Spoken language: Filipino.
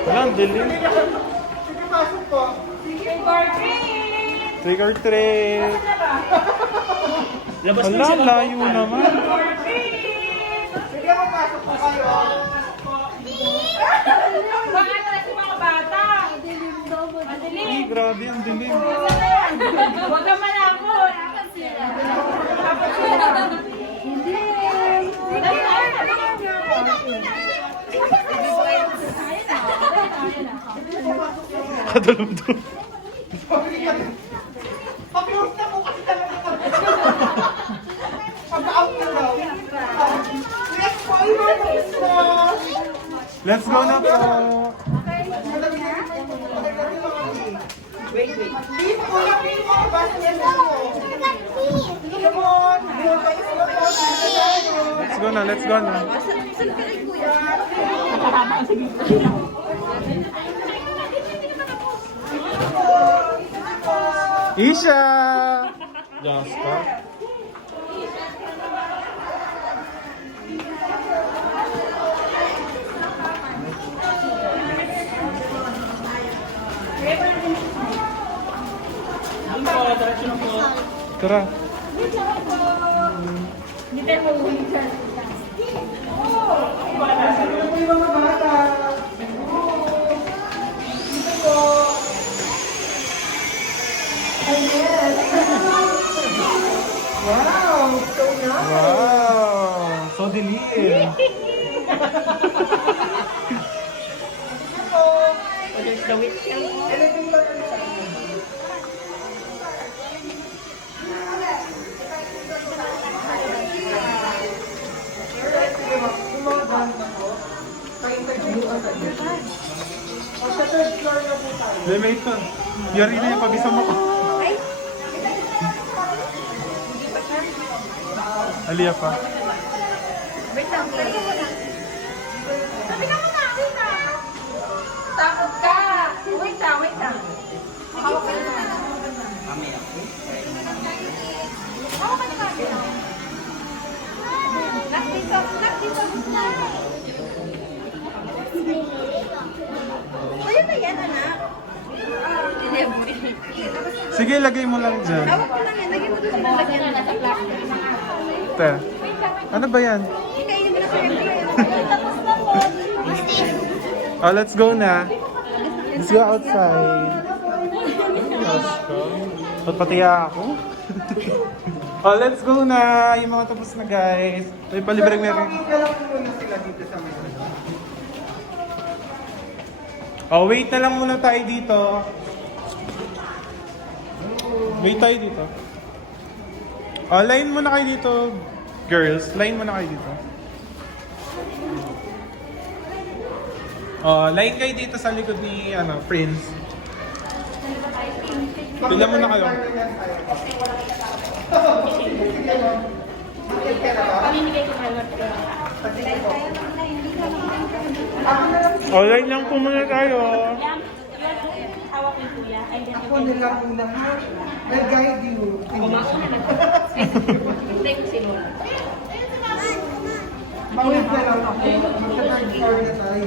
Wala, ang dilim. Sige, pasok po. Trick or treat. Labas Wala, layo naman. Sige, pasok po kayo. Bakit na si mga bata? Ay, grabe, ang dilim. Huwag ka malakot. Kadalum-dum. Pag-out na po kasi talaga. Pag-out na daw. Yes po, Let's go na po. Wait. Please po, please po. Basta yan po. Come on. Let's go na, let's go na. Isha! Jaska. Tara. Hindi tayo mahuhuli dyan. Wow, so nice. Wow! So dilim. May ito. Yari na yung pabisam ako. Alia pa. Wait lang, wait lang. Sabi ka muna, wait lang. Takot ka. Wait lang. Hawak ka na. Hawak ka na. Nak dito. Ayun na yan, anak. Sige, lagay mo lang dyan. Hawak ko lang yan. Lagyan mo doon sa lalagyan na nasa plastic. Te. Ano ba yan? Ikainin mo na sa tapos na po. Oh, let's go na. Let's go outside. Ba't pati ako? Oh, let's go na. Yung mga tapos na, guys. May palibreng meron. Lang muna sila dito sa mga. Oh, wait na lang muna tayo dito. Wait tayo dito. Oh, line muna kayo dito. Girls, line muna kayo dito. Oh, line kayo dito sa likod ni Prince. Pila muna kayo. Oh, line lang po muna tayo. Hawak yung kuya. Ako nila unang ha. I'll guide you. Hindi ko sino. Mawid na lang ako. Magka-third floor na tayo.